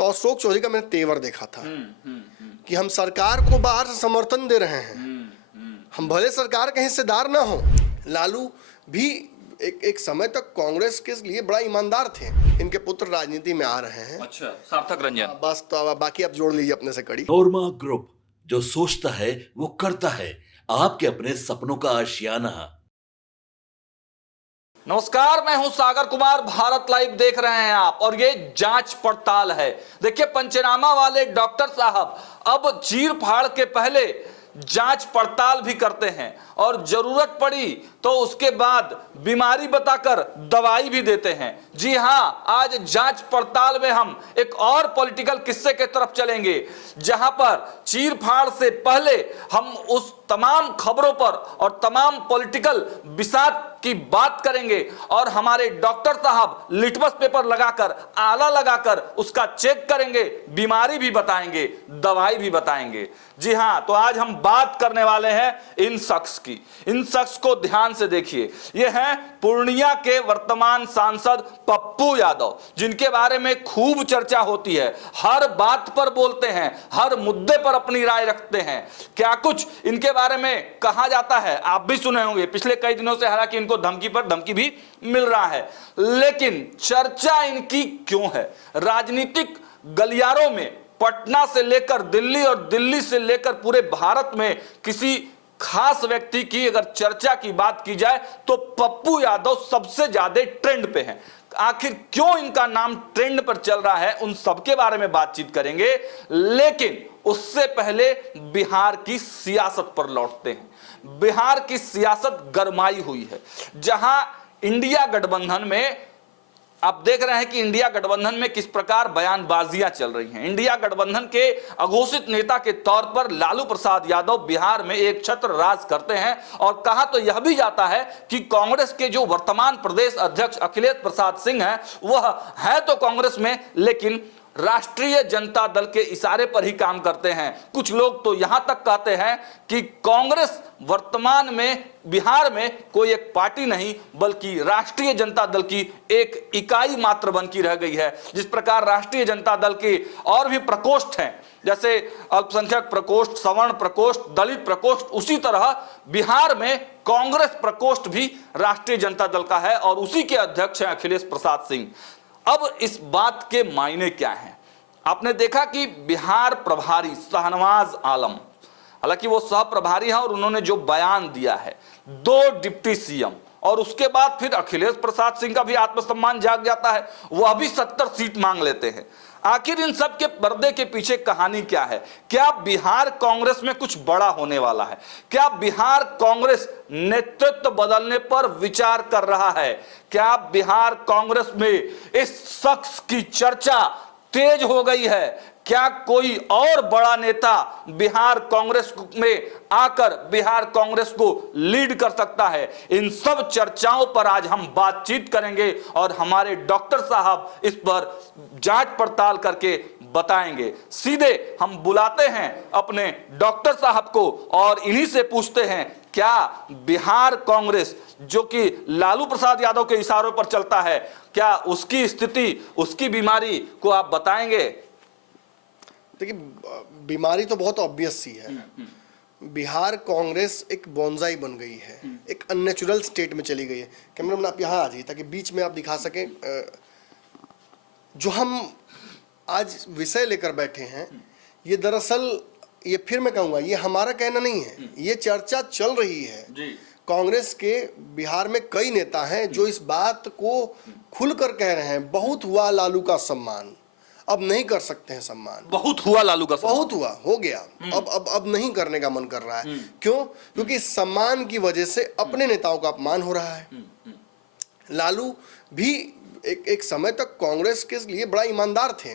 तो अशोक चौधरी का मैंने तेवर देखा था कि हम सरकार को बाहर से समर्थन दे रहे हैं, हम भले सरकार के हिस्सेदार ना हो। लालू भी एक समय तक कांग्रेस के लिए बड़ा ईमानदार थे। इनके पुत्र राजनीति में आ रहे हैं। अच्छा, सार्थक रंजन। बस तो बाकी आप जोड़ लीजिए अपने से कड़ी। नोरमा ग्रुप, जो सोचता है वो करता है, आपके अपने सपनों का आशियाना। नमस्कार, मैं हूं सागर कुमार। भारत लाइव देख रहे हैं आप और ये जांच पड़ताल है। देखिए, पंचनामा वाले डॉक्टर साहब अब चीर फाड़ के पहले जांच पड़ताल भी करते हैं और जरूरत पड़ी तो उसके बाद बीमारी बताकर दवाई भी देते हैं। जी हां, आज जांच पड़ताल में हम एक और पॉलिटिकल किस्से के तरफ चलेंगे, जहां पर चीर फाड़ से पहले हम उस तमाम खबरों पर और तमाम पॉलिटिकल विषाद की बात करेंगे और हमारे डॉक्टर साहब लिटमस पेपर लगाकर, आला लगाकर उसका चेक करेंगे, बीमारी भी बताएंगे, दवाई भी बताएंगे। जी हां, तो आज हम बात करने वाले हैं इन शख्स की। इन शख्स को ध्यान से देखिए। ये हैं पूर्णिया के वर्तमान सांसद पप्पू यादव, जिनके बारे में खूब चर्चा होती है। हर बात पर बोलते हैं, हर मुद्दे पर अपनी राय रखते हैं। क्या कुछ इनके बारे में कहा जाता है आप भी सुने होंगे पिछले कई दिनों से। हालांकि इनको धमकी पर धमकी भी मिल रहा है, लेकिन चर्चा इनकी क्यों है? राजनीतिक गलियारों में पटना से लेकर दिल्ली और दिल्ली से लेकर पूरे भारत में किसी खास व्यक्ति की अगर चर्चा की बात की जाए तो पप्पू यादव सबसे ज्यादा ट्रेंड पे हैं। आखिर क्यों इनका नाम ट्रेंड पर चल रहा है, उन सबके बारे में बातचीत करेंगे। लेकिन उससे पहले बिहार की सियासत पर लौटते हैं। बिहार की सियासत गरमाई हुई है, जहां इंडिया गठबंधन में आप देख रहे हैं कि इंडिया गठबंधन में किस प्रकार बयानबाजियां चल रही हैं। इंडिया गठबंधन के अघोषित नेता के तौर पर लालू प्रसाद यादव बिहार में एक छत्र राज करते हैं और कहा तो यह भी जाता है कि कांग्रेस के जो वर्तमान प्रदेश अध्यक्ष अखिलेश प्रसाद सिंह हैं, वह है तो कांग्रेस में लेकिन राष्ट्रीय जनता दल के इशारे पर ही काम करते हैं। कुछ लोग तो यहां तक कहते हैं कि कांग्रेस वर्तमान में बिहार में कोई एक पार्टी नहीं बल्कि राष्ट्रीय जनता दल की एक इकाई मात्र बन की रह गई है। जिस प्रकार राष्ट्रीय जनता दल के और भी प्रकोष्ठ हैं, जैसे अल्पसंख्यक प्रकोष्ठ, सवर्ण प्रकोष्ठ, दलित प्रकोष्ठ, उसी तरह बिहार में कांग्रेस प्रकोष्ठ भी राष्ट्रीय जनता दल का है और उसी के अध्यक्ष हैं अखिलेश प्रसाद सिंह। अब इस बात के मायने क्या हैं? आपने देखा कि बिहार प्रभारी शाहनवाज आलम, हालांकि वो सह प्रभारी हैं और उन्होंने जो बयान दिया है, 2 डिप्टी सीएम और उसके बाद फिर अखिलेश प्रसाद सिंह का भी आत्मसम्मान जाग जाता है, वह भी 70 सीट मांग लेते हैं। आखिर इन सब के पर्दे के पीछे कहानी क्या है? क्या बिहार कांग्रेस में कुछ बड़ा होने वाला है? क्या बिहार कांग्रेस नेतृत्व बदलने पर विचार कर रहा है? क्या बिहार कांग्रेस में इस शख्स की चर्चा तेज हो गई है? क्या कोई और बड़ा नेता बिहार कांग्रेस में आकर बिहार कांग्रेस को लीड कर सकता है? इन सब चर्चाओं पर आज हम बातचीत करेंगे और हमारे डॉक्टर साहब इस पर जांच पड़ताल करके बताएंगे। सीधे हम बुलाते हैं अपने डॉक्टर साहब को और इन्हीं से पूछते हैं, क्या बिहार कांग्रेस जो कि लालू प्रसाद यादव के इशारों पर चलता है, क्या उसकी स्थिति, उसकी बीमारी को आप बताएंगे? देखिए, बीमारी तो बहुत ऑब्वियस सी है। बिहार कांग्रेस एक बोनसाई बन गई है, एक अननेचुरल स्टेट में चली गई है। कैमरामैन आप यहाँ आ जाइए ताकि बीच में आप दिखा सकें। जो हम आज विषय लेकर बैठे हैं, ये दरअसल, ये फिर मैं कहूँगा, ये हमारा कहना नहीं है, ये चर्चा चल रही है जी। कांग्रेस के बिहार में कई नेता हैं जो इस बात को खुलकर कह रहे हैं, बहुत हुआ लालू का सम्मान, अब नहीं कर सकते हैं सम्मान। बहुत हुआ लालू का सम्मान, बहुत हुआ, हो गया, अब नहीं करने का मन कर रहा है। क्यों? क्योंकि इस सम्मान की वजह से अपने नेताओं का अपमान हो रहा है। लालू भी एक समय तक कांग्रेस के लिए बड़ा ईमानदार थे।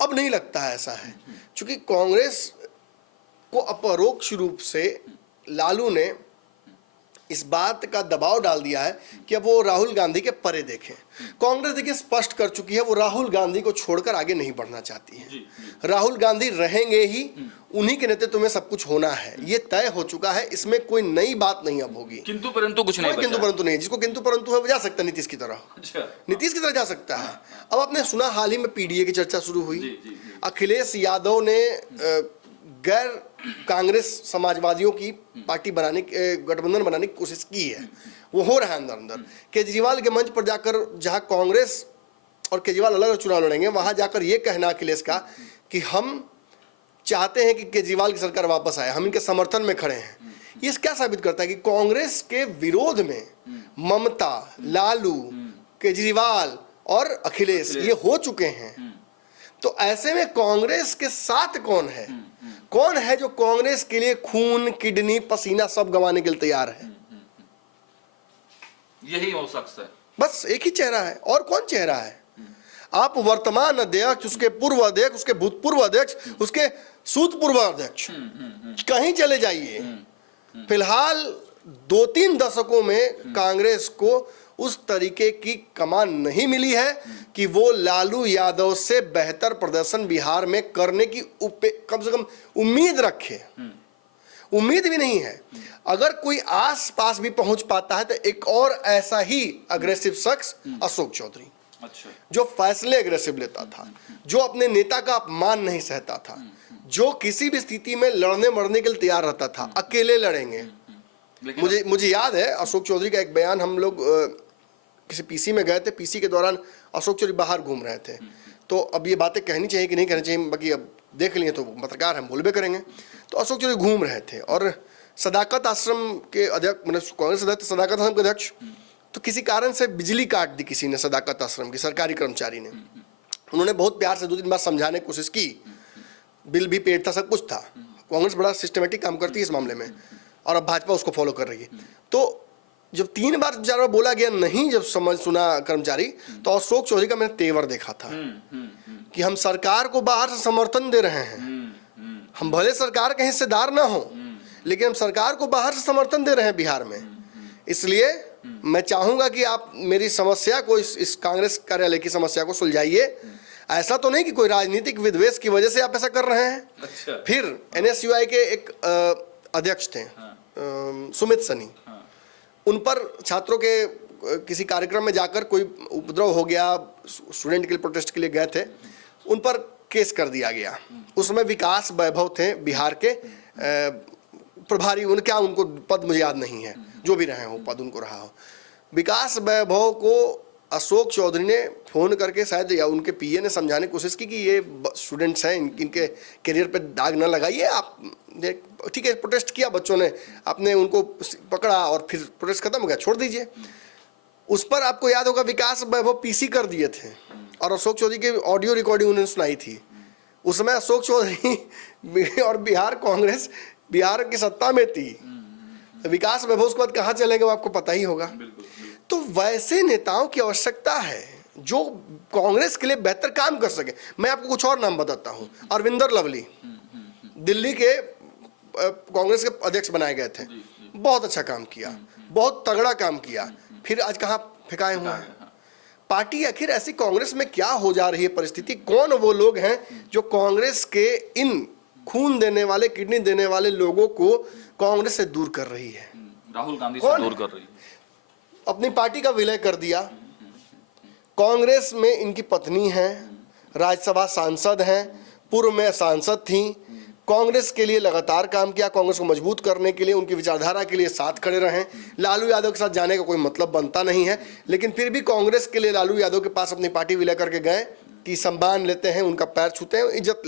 अब नहीं लगता है ऐसा है, क्योंकि कांग्रेस को अपरोक्ष रूप से लालू ने इस बात का दबाव डाल दिया है कि अब वो राहुल गांधी के परे देखें। कांग्रेस देखिए स्पष्ट कर चुकी है, वो राहुल गांधी को छोड़कर आगे नहीं बढ़ना चाहती है। राहुल गांधी रहेंगे ही, उन्हीं के नेतृत्व में सब कुछ होना है, ये तय हो चुका है, इसमें कोई नई बात नहीं अब होगी। किंतु परंतु कुछ नहीं, किंतु परंतु नहीं, जिसको किंतु परंतु है वो जा सकता है नीतीश की तरह। नीतीश की तरह जा सकता है। अब आपने सुना हाल ही में पीडीए की चर्चा शुरू हुई, अखिलेश यादव ने गैर कांग्रेस समाजवादियों की पार्टी बनाने, गठबंधन बनाने की कोशिश की है, वो हो रहा है अंदर अंदर। केजरीवाल के मंच पर जाकर, जहां कांग्रेस और केजरीवाल अलग अलग चुनाव लड़ेंगे, वहां जाकर ये कहना अखिलेश का कि हम चाहते हैं कि केजरीवाल की सरकार वापस आए, हम इनके समर्थन में खड़े हैं। ये क्या साबित करता है कि कांग्रेस के विरोध में ममता, लालू, केजरीवाल और अखिलेश ये हो चुके हैं। तो ऐसे में कांग्रेस के साथ कौन है? कौन है जो कांग्रेस के लिए खून, किडनी, पसीना सब गंवाने के लिए तैयार है? यही वो शख्स है, बस एक ही चेहरा है। और कौन चेहरा है? आप वर्तमान अध्यक्ष, उसके पूर्व अध्यक्ष, उसके भूतपूर्व अध्यक्ष, उसके सूतपूर्व अध्यक्ष, कहीं चले जाइए, फिलहाल 2-3 दशकों में कांग्रेस को उस तरीके की कमान नहीं मिली है कि वो लालू यादव से बेहतर प्रदर्शन बिहार में करने की कम से कम उम्मीद रखे। उम्मीद भी नहीं है। अगर कोई आस पास भी पहुंच पाता है तो एक और ऐसा ही अग्रेसिव शख्स अशोक चौधरी, जो फैसले अग्रेसिव लेता था, जो अपने नेता का अपमान नहीं सहता था, जो किसी भी स्थिति में लड़ने मरने के लिए तैयार रहता था, अकेले लड़ेंगे। मुझे याद है अशोक चौधरी का एक बयान, हम लोग किसी पीसी में गए थे, पीसी के दौरान अशोक चौधरी बाहर घूम रहे थे। तो अब ये बातें कहनी चाहिए कि नहीं कहनी चाहिए, बाकी अब देख लिए तो पत्रकार हम बोलबे करेंगे। तो अशोक चौधरी घूम रहे थे और सदाकत आश्रम के अध्यक्ष, मतलब कांग्रेस अध्यक्ष सदाकत आश्रम के अध्यक्ष, तो किसी कारण से बिजली काट दी किसी ने, सदाकत आश्रम की सरकारी कर्मचारी ने। उन्होंने बहुत प्यार से 2-3 बार समझाने की कोशिश की, बिल भी पेड था, सब कुछ था। कांग्रेस बड़ा सिस्टमेटिक काम करती है इस मामले में और अब भाजपा उसको फॉलो कर रही है। तो जब 3 बार 4 बार बोला गया नहीं, जब समझ सुना कर्मचारी, तो अशोक चौधरी का मैंने तेवर देखा था कि हम सरकार को बाहर से समर्थन दे रहे हैं, हम भले सरकार के हिस्सेदार ना हो, लेकिन हम सरकार को बाहर से समर्थन दे रहे हैं बिहार में। इसलिए मैं चाहूंगा कि आप मेरी समस्या को, इस कांग्रेस कार्यालय की समस्या को सुलझाइए। ऐसा तो नहीं कि कोई राजनीतिक विद्वेष की वजह से आप ऐसा कर रहे हैं। फिर NSUI के एक अध्यक्ष थे सुमित सनी, उन पर छात्रों के किसी कार्यक्रम में जाकर कोई उपद्रव हो गया, स्टूडेंट के लिए प्रोटेस्ट के लिए गए थे, उन पर केस कर दिया गया। उसमें विकास वैभव थे बिहार के प्रभारी, उनको पद मुझे याद नहीं है, जो भी रहे हो पद उनको रहा हो। विकास वैभव को अशोक चौधरी ने फोन करके शायद, या उनके पीए ने समझाने की कोशिश की कि ये स्टूडेंट्स हैं, इनके करियर पे दाग न लगाइए आप। ठीक है, प्रोटेस्ट किया बच्चों ने, आपने उनको पकड़ा और फिर प्रोटेस्ट खत्म हो गया, छोड़ दीजिए। उस पर आपको याद होगा विकास वैभव पीसी कर दिए थे और अशोक चौधरी की ऑडियो रिकॉर्डिंग उन्होंने सुनाई थी। उस समय अशोक चौधरी और बिहार कांग्रेस बिहार की सत्ता में थी। विकास वैभव उसके बाद कहाँ चले गए वो आपको पता ही होगा। तो वैसे नेताओं की आवश्यकता है जो कांग्रेस के लिए बेहतर काम कर सके। मैं आपको कुछ और नाम बताता हूँ। अरविंदर लवली दिल्ली के कांग्रेस के अध्यक्ष बनाए गए थे, बहुत अच्छा काम किया, बहुत तगड़ा काम किया, फिर आज कहाँ फेंकाए हुए हैं। पार्टी आखिर ऐसी कांग्रेस में क्या हो जा रही है परिस्थिति? कौन वो लोग हैं जो कांग्रेस के इन खून देने वाले, किडनी देने वाले लोगों को कांग्रेस से दूर कर रही है? राहुल गांधी से दूर कर रही है। अपनी पार्टी का विलय कर दिया। कांग्रेस में इनकी पत्नी है, राज्यसभा सांसद हैं, पूर्व में सांसद थी, कांग्रेस के लिए लगातार काम किया, कांग्रेस को मजबूत करने के लिए, उनकी विचारधारा के लिए साथ खड़े रहे। लालू यादव के साथ जाने का कोई मतलब बनता नहीं है, लेकिन फिर भी कांग्रेस के लिए लालू यादव के पास अपनी पार्टी विलय करके गए कि सम्मान लेते हैं, उनका पैर छूते हैं, इज्जत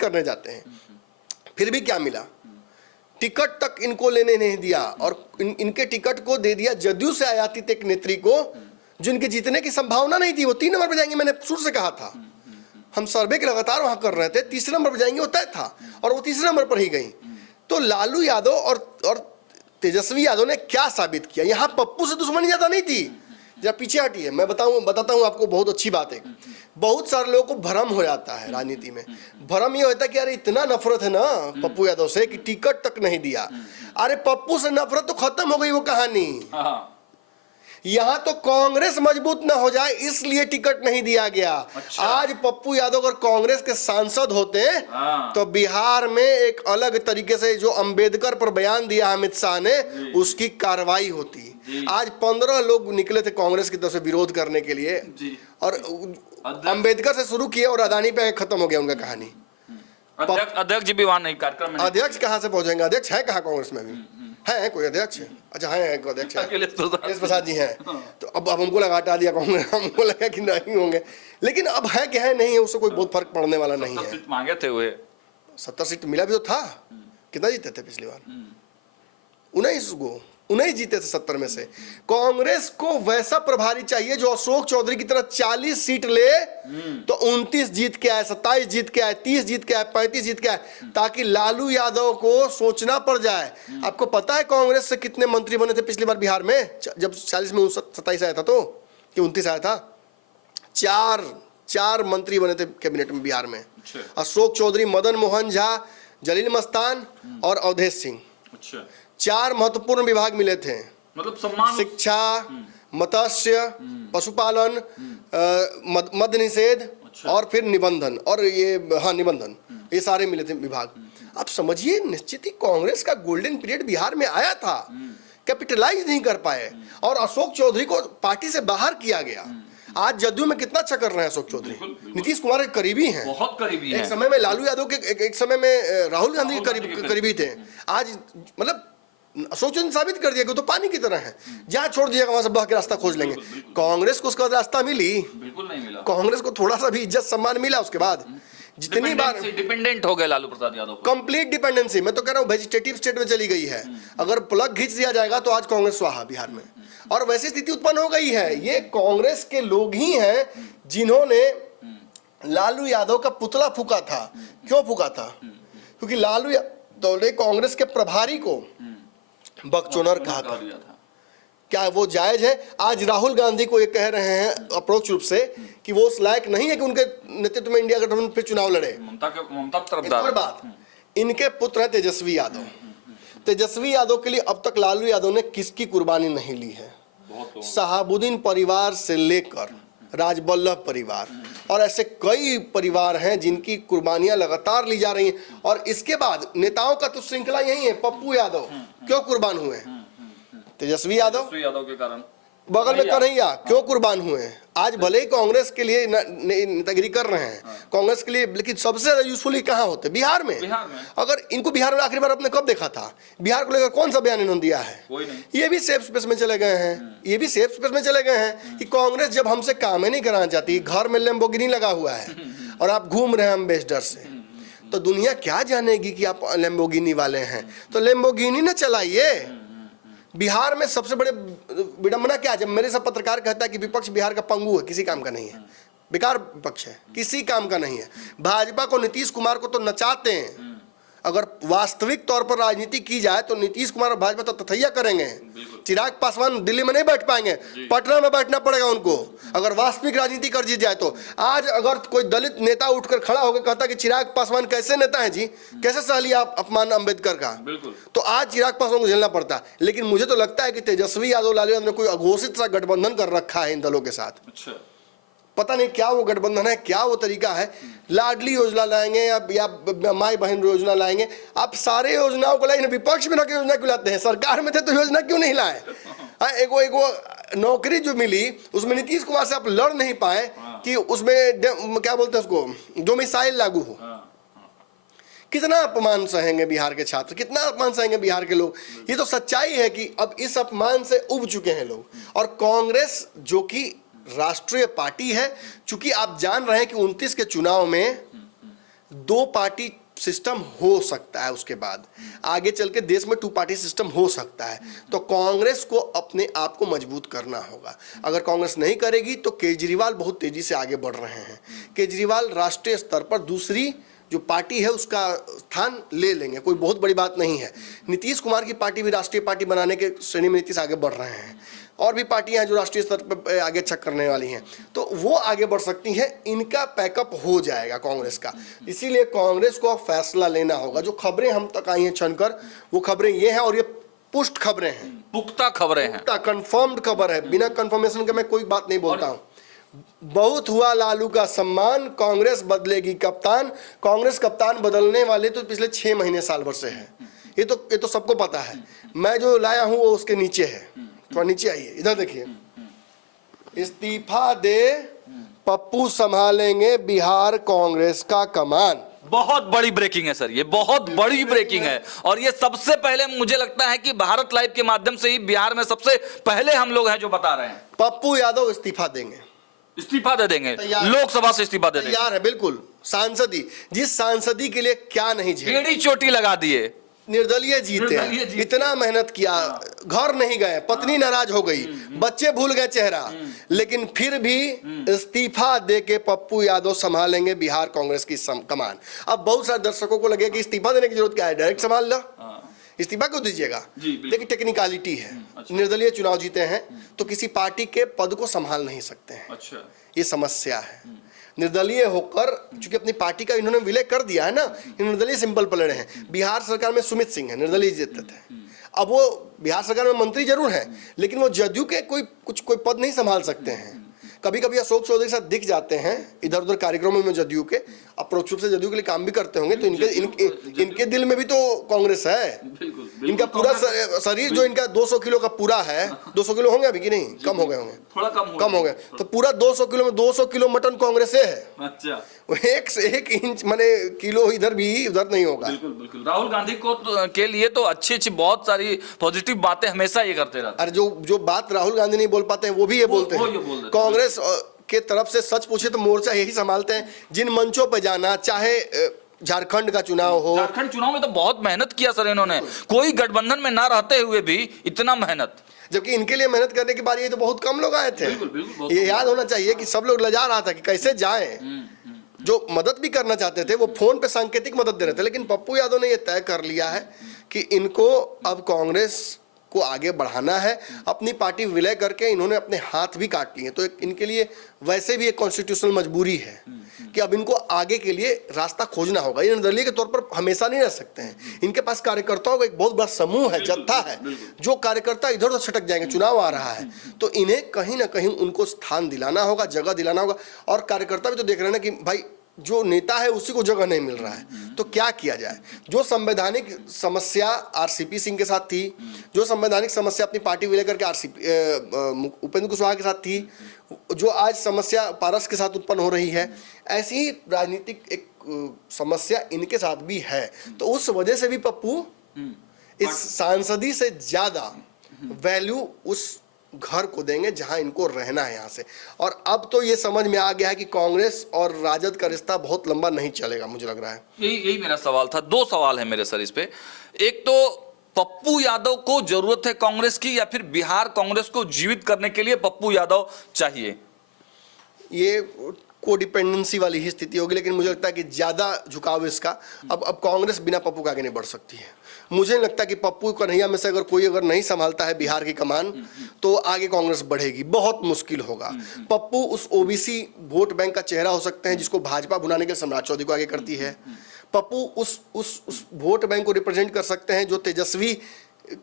करने जाते हैं। फिर भी क्या मिला? टिकट तक इनको लेने नहीं दिया और इनके टिकट को दे दिया जदयू से आयातित एक नेत्री को, जिनके जीतने की संभावना नहीं थी। वो 3 नंबर पर जाएंगे, मैंने शुरू से कहा था, हम सर्वे के लगातार वहां कर रहे थे, तीसरे नंबर पर जाएंगे वो तय था, और वो तीसरे नंबर पर ही गई। तो लालू यादव और तेजस्वी यादव ने क्या साबित किया? यहाँ पप्पू से दुश्मनी ज्यादा नहीं थी, जरा पीछे हटिए, मैं बताता हूँ आपको बहुत अच्छी बात है। बहुत सारे लोगों को भ्रम हो जाता है राजनीति में। भ्रम ये होता है कि अरे इतना नफरत है ना पप्पू यादव से कि टिकट तक नहीं दिया। अरे पप्पू से नफरत तो खत्म हो गई वो कहानी। यहाँ तो कांग्रेस मजबूत ना हो जाए इसलिए टिकट नहीं दिया गया। अच्छा। आज पप्पू यादव अगर कांग्रेस के सांसद होते तो बिहार में एक अलग तरीके से जो अंबेडकर पर बयान दिया अमित शाह ने उसकी कार्रवाई होती। आज 15 लोग निकले थे कांग्रेस की तरफ से विरोध करने के लिए और अंबेडकर से शुरू किया और अदानी पे खत्म हो गया उनका कहानी। अध्यक्ष जी भी वहां नहीं, कार्यक्रम में अध्यक्ष कहाँ से पहुंचेंगे? अध्यक्ष है कहाँ कांग्रेस में भी? है कोई अध्यक्ष? अच्छा है कोई अध्यक्ष? अखिलेश प्रसाद जी हैं। तो अब हमको लगा हटा दिया कांग्रेस, हमको लगा कि नहीं होंगे, लेकिन अब है कि है नहीं है उससे कोई बहुत फर्क पड़ने वाला नहीं है। सीट मांगे थे हुए 70 सीट मिला भी तो था। कितना जीते थे पिछली बार? 19 जीते थे 70 में से। कांग्रेस को वैसा प्रभारी चाहिए जो अशोक चौधरी की तरह 40 सीट ले तो 29 जीत के आए, 27 जीत के आए, 30 जीत के आए, 35 जीत के आए, ताकि लालू यादव को सोचना पड़ जाए। आपको पता है कांग्रेस से कितने मंत्री बने थे पिछली बार बिहार में जब 40 में 27 आया था तो कि 29 आया था? चार मंत्री बने थे कैबिनेट में बिहार में। अशोक चौधरी, मदन मोहन झा, जलील मस्तान और अवधेश सिंह। 4 महत्वपूर्ण विभाग मिले थे, मतलब सम्मान, शिक्षा, मत्स्य, पशुपालन, मद्य निषेध और फिर निबंधन और ये निबंधन, ये सारे मिले थे विभाग। आप समझिए निश्चित ही कांग्रेस का गोल्डन पीरियड बिहार में आया था, कैपिटलाइज नहीं कर पाए और अशोक चौधरी को पार्टी से बाहर किया गया। आज जदयू में कितना अच्छा कर रहे हैं अशोक चौधरी, नीतीश कुमार के करीबी हैं, बहुत करीबी हैं। एक समय में लालू यादव के, एक समय में राहुल गांधी के करीबी थे। आज मतलब अशोक चौधरी साबित कर दिया कि तो पानी की तरह है, जहाँ छोड़ दिएगा वहां से बह के रास्ता खोज लेंगे। कांग्रेस को उसका रास्ता बिल्कुल नहीं मिला। कांग्रेस को थोड़ा सा भी इज्जत सम्मान मिला उसके बाद। जितनी बार डिपेंडेंट हो गए लालू प्रसाद यादव, कंप्लीट डिपेंडेंसी, मैं तो कह रहा हूँ वेजिटेटिव स्टेट में चली गई है। अगर प्लग खींच दिया जाएगा तो आज कांग्रेस स्वाहा बिहार में, और वैसी स्थिति उत्पन्न हो गई है। ये कांग्रेस के लोग ही हैं जिन्होंने लालू यादव का पुतला फूका था। क्यों फूका था? क्योंकि लालू यादव ने कांग्रेस के प्रभारी को बकचोदर कहा था। क्या वो जायज है? आज राहुल गांधी को ये कह रहे हैं अप्रोच रूप से कि वो उस लायक नहीं है कि उनके नेतृत्व में इंडिया गठबंधन फिर चुनाव लड़े। ममता बात, इनके पुत्र है तेजस्वी यादव। तेजस्वी यादव के लिए अब तक लालू यादव ने किसकी कुर्बानी नहीं ली है? शहाबुद्दीन परिवार से लेकर राजबल्लभ परिवार और ऐसे कई परिवार हैं जिनकी कुर्बानियां लगातार ली जा रही हैं। और इसके बाद नेताओं का तो श्रृंखला यही है। पप्पू यादव क्यों कुर्बान हुए? तेजस्वी यादव के कारण। बगल में कन्हैया क्यों कुर्बान हुए? आज भले ही कांग्रेस के लिए नेतागिरी कर रहे हैं, कांग्रेस के लिए, लेकिन सबसे ज्यादा यूजफुल कहाँ होते? बिहार में। अगर इनको बिहार में आखिरी बार आपने कब देखा था? बिहार को लेकर कौन सा बयान इन्होंने दिया है? ये भी सेफ स्पेस में चले गए हैं, ये भी सेफ स्पेस में चले गए हैं कि कांग्रेस जब हमसे काम ही नहीं कराना चाहती, घर में लैम्बोर्गिनी लगा हुआ है और आप घूम रहे हैं एम्बेसडर से, तो दुनिया क्या जानेगी कि आप लैम्बोर्गिनी वाले हैं? तो लैम्बोर्गिनी न चलाइए। बिहार में सबसे बड़े विडंबना क्या है? जब मेरे सब पत्रकार कहता है कि विपक्ष बिहार का पंगु है, किसी काम का नहीं है, बेकार विपक्ष है, किसी काम का नहीं है। भाजपा को, नीतीश कुमार को तो नचाते हैं। अगर वास्तविक तौर पर राजनीति की जाए तो नीतीश कुमार और भाजपा तो तथैया करेंगे। चिराग पासवान दिल्ली में नहीं बैठ पाएंगे, पटना में बैठना पड़ेगा उनको अगर वास्तविक राजनीति कर दी जाए तो। आज अगर कोई दलित नेता उठकर खड़ा होकर कहता कि चिराग पासवान कैसे नेता है जी, कैसे सह लिया अपमान अम्बेडकर का, तो आज चिराग पासवान को झेलना पड़ता। लेकिन मुझे तो लगता है कि तेजस्वी यादव, लालू यादव ने कोई अघोषित सा गठबंधन कर रखा है इन दलों के साथ। पता नहीं क्या वो गठबंधन है, क्या वो तरीका है। लाडली योजना लाएंगे या माई बहन योजना लाएंगे। आप सारे योजनाओं को लाएंगे, विपक्ष में योजना क्यों लाते हैं? सरकार में थे तो योजना क्यों नहीं लाए? एगो नौकरी जो मिली उसमें नीतीश कुमार से आप लड़ नहीं पाए कि उसमें क्या बोलते हैं उसको, डोमिसाइल लागू हो। कितना अपमान सहेंगे बिहार के छात्र, कितना अपमान सहेंगे बिहार के लोग? ये तो सच्चाई है कि अब इस अपमान से उब चुके हैं लोग। और कांग्रेस जो कि राष्ट्रीय पार्टी है, चूंकि आप जान रहे हैं कि 29 के चुनाव में 2 पार्टी सिस्टम हो सकता है, उसके बाद आगे चल के देश में 2 पार्टी सिस्टम हो सकता है, तो कांग्रेस को अपने आप को मजबूत करना होगा। अगर कांग्रेस नहीं करेगी तो केजरीवाल बहुत तेजी से आगे बढ़ रहे हैं। केजरीवाल राष्ट्रीय स्तर पर दूसरी जो पार्टी है उसका स्थान ले लेंगे, कोई बहुत बड़ी बात नहीं है। नीतीश कुमार की पार्टी भी राष्ट्रीय पार्टी बनाने के श्रेणी में नीतीश आगे बढ़ रहे हैं, और भी पार्टियां हैं जो राष्ट्रीय स्तर पर आगे अच्छा करने वाली हैं, तो वो आगे बढ़ सकती हैं। इनका पैकअप हो जाएगा कांग्रेस का, इसीलिए कांग्रेस को अब फैसला लेना होगा। जो खबरें हम तक आई हैं छनकर, वो खबरें ये हैं, और ये पुष्ट खबरें हैं, पुख्ता खबरें हैं, कंफर्म्ड खबर है, बिना कंफर्मेशन के मैं कोई बात नहीं बोलता हूं। बहुत हुआ लालू का सम्मान, कांग्रेस बदलेगी कप्तान। कांग्रेस कप्तान बदलने वाले तो पिछले 6 महीने साल भर से है, ये तो सबको पता है। मैं जो लाया हूं वो उसके नीचे है, थोड़ा नीचे आइए, इधर देखिए। इस्तीफा दे पप्पू संभालेंगे बिहार कांग्रेस का कमान। बहुत बड़ी ब्रेकिंग है सर, ये बहुत बड़ी ब्रेकिंग है, और ये सबसे पहले मुझे लगता है कि भारत लाइव के माध्यम से ही बिहार में सबसे पहले हम लोग हैं जो बता रहे हैं। पप्पू यादव इस्तीफा देंगे, इस्तीफा दे देंगे, लोकसभा से इस्तीफा दे देंगे, तैयार है बिल्कुल। सांसदी, जिस सांसदी के लिए क्या नहीं झेला, एड़ी चोटी लगा दिए, निर्दलीय जीते, इतना मेहनत किया, घर नहीं गए, पत्नी नाराज हो गई, बच्चे भूल गए चेहरा, लेकिन फिर भी इस्तीफा दे के पप्पू यादव संभालेंगे बिहार कांग्रेस की कमान। अब बहुत सारे दर्शकों को लगे कि इस्तीफा देने की जरूरत क्या है, डायरेक्ट संभाल लो, इस्तीफा क्यों दीजिएगा। देखिए टेक्निकलिटी है, निर्दलीय चुनाव जीते हैं तो किसी पार्टी के पद को संभाल नहीं सकते हैं, ये समस्या है। निर्दलीय होकर, चूंकि अपनी पार्टी का इन्होंने विलय कर दिया है ना, निर्दलीय सिंपल पलड़े हैं। बिहार सरकार में सुमित सिंह है, निर्दलीय जीते थे, अब वो बिहार सरकार में मंत्री जरूर हैं, लेकिन वो जदयू के कोई पद नहीं संभाल सकते हैं। कभी कभी अशोक चौधरी के साथ दिख जाते हैं इधर उधर कार्यक्रमों में जदयू के, अप्रोच रूप से जदयू के लिए काम भी करते होंगे, तो इनके दिल में भी तो कांग्रेस है। इनका पूरा शरीर जो इनका 200 किलो का पूरा है, 200 किलो होंगे अभी कि नहीं, कम हो गए होंगे, थोड़ा कम हो गए, तो पूरा 200 किलो में 200 किलो मटन कांग्रेस है। अच्छा, एक से 1 इंच माने किलो इधर भी उधर नहीं होगा। बिल्कुल। राहुल गांधी को के लिए तो अच्छी बहुत सारी पॉजिटिव बातें हमेशा ये करते रहते हैं। अरे जो बात राहुल गांधी नहीं बोल पाते हैं वो भी ये बोलते हैं। कांग्रेस के तरफ से सच पूछे तो मोर्चा यही संभालते हैं, जिन मंचों पर जाना, चाहे झारखंड का चुनाव हो, झारखंड चुनाव में तो बहुत मेहनत किया सर इन्होंने, कोई गठबंधन में ना रहते हुए भी इतना मेहनत, जबकि इनके लिए मेहनत करने की बारी है तो बहुत कम लोग आए थे। ये याद होना चाहिए कि सब लोग लजा रहा था कि कैसे जाएं। जो मदद भी करना चाहते थे वो फोन पे सांकेतिक मदद दे रहे थे, लेकिन पप्पू यादव ने ये तय कर लिया है कि इनको अब कांग्रेस को आगे बढ़ाना है। अपनी पार्टी विलय करके इन्होंने अपने हाथ भी काट लिए, तो इनके लिए वैसे भी एक कॉन्स्टिट्यूशनल मजबूरी है कि अब इनको आगे के लिए रास्ता खोजना होगा। ये निर्दलीय के तौर पर हमेशा नहीं रह सकते हैं, इनके पास कार्यकर्ताओं का एक बहुत बड़ा समूह है, जत्था है, जो कार्यकर्ता इधर उधर छटक जाएंगे, चुनाव आ रहा है, तो इन्हें कहीं ना कहीं उनको स्थान दिलाना होगा, जगह दिलाना होगा। और कार्यकर्ता भी तो देख रहे हैं ना कि भाई जो नेता है उसी को जगह नहीं मिल रहा है, तो क्या किया जाए। जो संवैधानिक समस्या आरसीपी सिंह के साथ थी, जो संवैधानिक समस्या अपनी पार्टी विलय करके उपेंद्र कुशवाहा के साथ थी, जो आज समस्या पारस के साथ उत्पन्न हो रही है, ऐसी ही राजनीतिक एक समस्या इनके साथ भी है। तो उस वजह से भी पप्पू इस सांसदी से ज्यादा वैल्यू उस घर को देंगे जहां इनको रहना है यहाँ से। और अब तो ये समझ में आ गया है कि कांग्रेस और राजद का रिश्ता बहुत लंबा नहीं चलेगा, मुझे लग रहा है। यही मेरा सवाल था। 2 सवाल है मेरे सर इस पे। एक तो पप्पू यादव को जरूरत है कांग्रेस की, या फिर बिहार कांग्रेस को जीवित करने के लिए पप्पू यादव चाहिए? ये कोडिपेंडेंसी वाली ही स्थिति होगी, लेकिन मुझे लगता है कि ज्यादा झुकाव इसका अब कांग्रेस बिना पप्पू के आगे नहीं बढ़ सकती है। मुझे नहीं लगता कि पप्पू कन्हैया में से अगर नहीं संभालता है बिहार की कमान, तो आगे कांग्रेस बढ़ेगी, बहुत मुश्किल होगा। पप्पू उस ओबीसी वोट बैंक का चेहरा हो सकते हैं जिसको भाजपा भुनाने के सम्राट चौधरी को आगे करती है। पप्पू उस वोट बैंक को रिप्रेजेंट कर सकते हैं जो तेजस्वी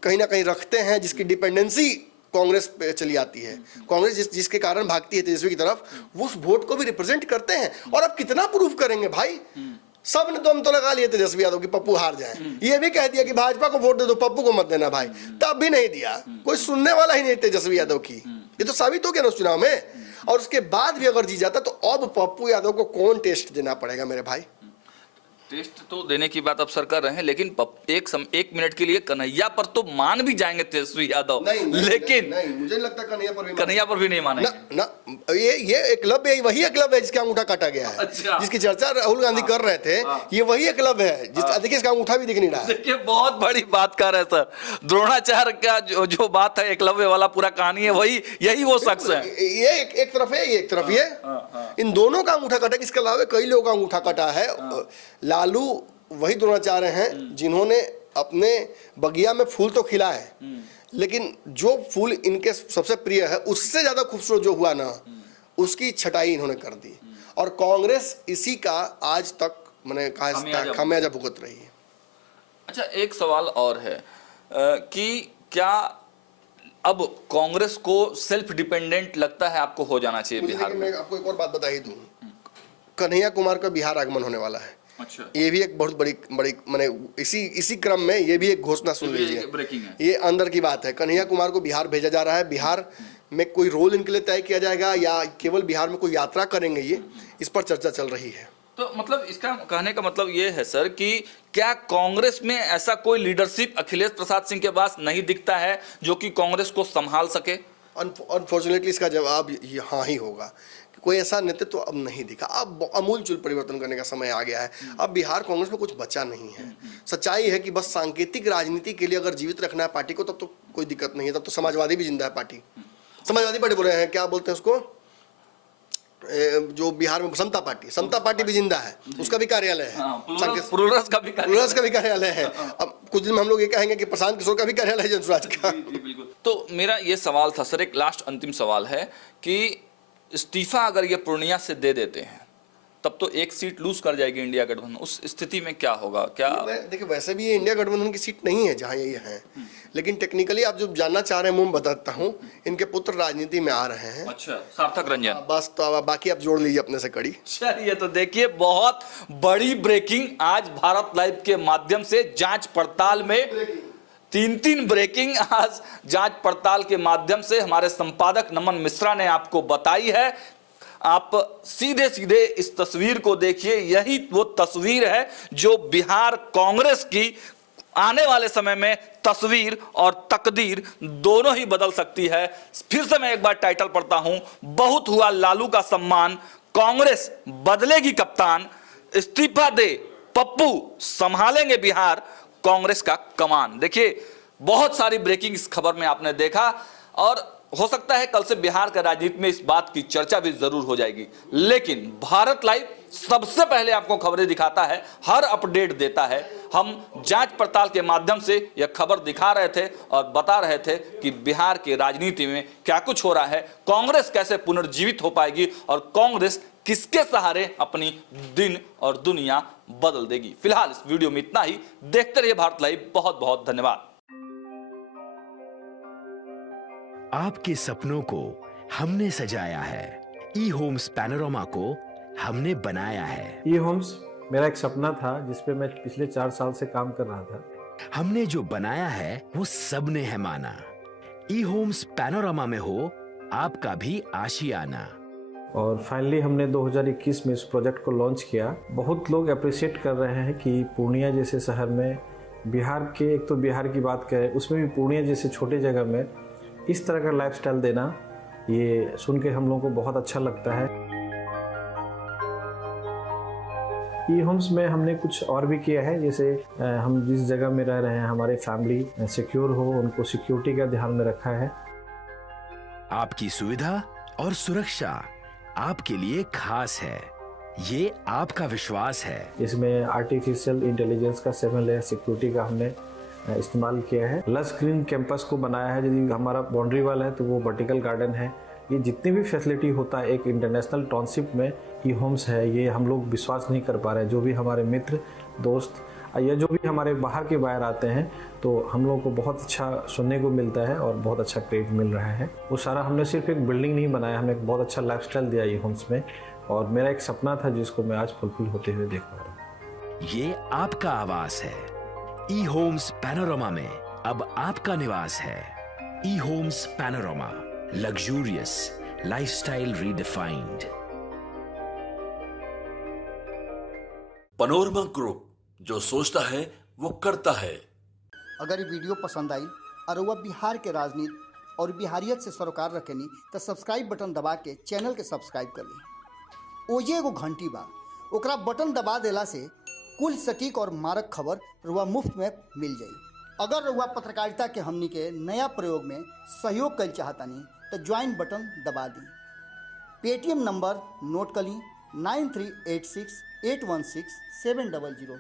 कहीं ना कहीं रखते हैं, जिसकी डिपेंडेंसी कांग्रेस पे चली आती है। कांग्रेस जिसके कारण भागती है तेजस्वी की तरफ, वो उस वोट को भी रिप्रेजेंट करते हैं। और अब कितना प्रूफ करेंगे भाई, सब ने दम तो लगा लिए तेजस्वी यादव की पप्पू हार जाए, ये भी कह दिया कि भाजपा को वोट दे दो, पप्पू को मत देना भाई, तब भी नहीं दिया। कोई सुनने वाला ही नहीं तेजस्वी यादव की, ये तो साबित हो गया ना उस चुनाव में। और उसके बाद भी अगर जीत जाता तो अब पप्पू यादव को कौन टेस्ट देना पड़ेगा मेरे भाई। टेस्ट तो देने की बात अब सर कर रहे हैं, लेकिन एक मिनट के लिए कन्हैया पर तो मान भी जाएंगे तेजस्वी यादव, लेकिन नहीं, मुझे नहीं लगता कन्हैया पर भी नहीं मानेंगे ना। ये एकलव्य वही एकलव्य है जिसका अंगूठा काटा गया है। अच्छा। जिसकी चर्चा राहुल गांधी कर रहे थे, ये वही एकलव्य है जिसका देखिए इसका अंगूठा भी दिख नहीं रहा है। देखिए बहुत बड़ी बात कर रहे हैं सर, द्रोणाचार्य का जो बात है, एकलव्य वाला पूरा कहानी है, वही यही वो शख्स है। ये एक तरफ है, ये एक तरफ ये, इन दोनों का अंगूठा काटा। इसके अलावा कई लोगों का अंगूठा काटा है। लालू वही द्रोणाचार्य हैं जिन्होंने अपने बगिया में फूल तो खिलाए, लेकिन जो फूल इनके सबसे प्रिय है उससे ज्यादा खूबसूरत जो हुआ ना, उसकी छटाई इन्होंने कर दी। और कांग्रेस इसी का आज तक मैंने कहा खामियाजा भुगत रही है। अच्छा, एक सवाल और है कि क्या अब कांग्रेस को सेल्फ डिपेंडेंट लगता है आपको हो जाना चाहिए बिहार में? मैं आपको एक और बात बता ही दूं, कन्हैया कुमार का बिहार आगमन होने वाला है। अच्छा। ये भी एक बहुत बड़ी मैंने इसी क्रम में ये भी एक घोषणा सुन लीजिए, ब्रेकिंग है, ये अंदर की बात है। कन्हैया कुमार को बिहार भेजा जा रहा है। बिहार में कोई रोल इनके लिए तय किया जाएगा या केवल बिहार में कोई यात्रा करेंगे, ये इस पर चर्चा चल रही है। तो मतलब इसका कहने का मतलब ये है सर कि क्या कांग्रेस में ऐसा कोई लीडरशिप अखिलेश प्रसाद सिंह के पास नहीं दिखता है जो कि कांग्रेस को संभाल सके? अनफॉर्चुनेटली इसका जवाब हाँ ही होगा। कोई ऐसा नेतृत्व तो अब नहीं दिखा। अब अमूलचूल परिवर्तन करने का समय आ गया है। अब बिहार कांग्रेस में कुछ बचा नहीं है। सच्चाई है कि बस सांकेतिक राजनीति के लिए अगर जीवित रखना है पार्टी को, तब तो कोई दिक्कत नहीं है। तब तो समाजवादी भी जिंदा है पार्टी। समाजवादी पार्टी बोल रहे हैं, क्या बोलते हैं उसको, जो बिहार में समता पार्टी भी जिंदा है, उसका भी कार्यालय है। प्लूरल्स का भी कार्यालय है। अब कुछ दिन में हम लोग ये कहेंगे कि प्रशांत किशोर का भी कार्यालय है, जनसुराज का। तो मेरा ये सवाल था सर, एक लास्ट अंतिम सवाल है कि इस्तीफा अगर ये पूर्णिया से दे देते हैं तब तो एक सीट लूज कर जाएगी इंडिया गठबंधन। उस स्थिति में क्या होगा? क्या देखिए, वैसे भी ये इंडिया गठबंधन की सीट नहीं है जहां ये है, लेकिन टेक्निकली आप जो जानना चाह रहे हैं, मैं बताता हूं, इनके पुत्र राजनीति में आ रहे हैं। अच्छा, सार्थक रंजन। बस तो बाकी आप जोड़ लीजिए अपने से कड़ी। चलिए, तो देखिए बहुत बड़ी ब्रेकिंग आज भारत लाइव के माध्यम से जांच पड़ताल में, तीन ब्रेकिंग आज जांच पड़ताल के माध्यम से हमारे संपादक नमन मिश्रा ने आपको बताई है। आप सीधे इस तस्वीर को देखिए, यही वो तस्वीर है जो बिहार कांग्रेस की आने वाले समय में तस्वीर और तकदीर दोनों ही बदल सकती है। फिर से मैं एक बार टाइटल पढ़ता हूं, बहुत हुआ लालू का सम्मान, कांग्रेस बदलेगी कप्तान, इस्तीफा दे पप्पू संभालेंगे बिहार कांग्रेस का कमान। देखिए बहुत सारी ब्रेकिंग इस खबर में आपने देखा, और हो सकता है कल से बिहार का राजनीति में इस बात की चर्चा भी जरूर हो जाएगी। लेकिन भारत लाइव सबसे पहले आपको खबरें दिखाता है, हर अपडेट देता है। हम जांच पड़ताल के माध्यम से यह खबर दिखा रहे थे और बता रहे थे कि बिहार के राजनीति में क्या कुछ हो रहा है, कांग्रेस कैसे पुनर्जीवित हो पाएगी और कांग्रेस किसके सहारे अपनी दिन और दुनिया बदल देगी। फिलहाल इस वीडियो में इतना ही। देखते रहिए भारत लाइव। बहुत बहुत धन्यवाद। आपके सपनों को हमने सजाया है, ई होम्स पैनोरामा को हमने बनाया है। ई होम्स मेरा एक सपना था जिस पे मैं पिछले 4 साल से काम कर रहा था। हमने जो बनाया है वो सबने है माना। ई होम्स पैनोरामा में हो आपका भी आशियाना। और फाइनली हमने 2021 में इस प्रोजेक्ट को लॉन्च किया। बहुत लोग अप्रिशिएट कर रहे हैं कि पूर्णिया जैसे शहर में, बिहार के, एक तो बिहार की बात करें उसमें भी पूर्णिया जैसे छोटे जगह में इस तरह का लाइफस्टाइल देना, ये सुन के हम लोगों को बहुत अच्छा लगता है। ई होम्स में हमने कुछ और भी किया है, जैसे हम जिस जगह में रह रहे हैं हमारी फैमिली सिक्योर हो, उनको सिक्योरिटी का ध्यान में रखा है। आपकी सुविधा और सुरक्षा आपके लिए खास है, ये आपका विश्वास है। इसमें आर्टिफिशियल इंटेलिजेंस का 7 लेयर सिक्योरिटी का हमने इस्तेमाल किया है। लस ग्रीन कैंपस को बनाया है। यदि हमारा बाउंड्री वाल है तो वो वर्टिकल गार्डन है। ये जितनी भी फैसिलिटी होता है एक इंटरनेशनल टाउनशिप में ई होम्स है, ये हम लोग विश्वास नहीं कर पा रहे हैं। जो भी हमारे मित्र दोस्त या जो भी हमारे बाहर के बाहर आते हैं तो हम लोगों को बहुत अच्छा सुनने को मिलता है और बहुत अच्छा क्रेडिट मिल रहा है। वो सारा हमने सिर्फ एक बिल्डिंग नहीं बनाया, हमें एक बहुत अच्छा लाइफस्टाइल दिया ई होम्स में, और मेरा एक सपना था जिसको मैं आज फुलफिल होते हुए देख पा रहा हूँ। ये आपका आवास है। ई होम्स पैनोरामा में अब आपका निवास है। E Homes Panorama, luxurious lifestyle redefined. Panorama group, जो सोचता है वो करता है। अगर ये वीडियो पसंद आई और वह बिहार के राजनीति और बिहारियत से सरोकार रखेनी तो सब्सक्राइब बटन दबा के चैनल के सब्सक्राइब कर ली। ओजे एगो घंटी बा, ओकरा बटन दबा देला से कुल सटीक और मारक खबर रुआ मुफ्त में मिल जाई। अगर रुआ पत्रकारिता के हमनी के नया प्रयोग में सहयोग कर चाहतानी तो ज्वाइन बटन दबा दी। पेटीएम नंबर नोट कर ली 9386816700।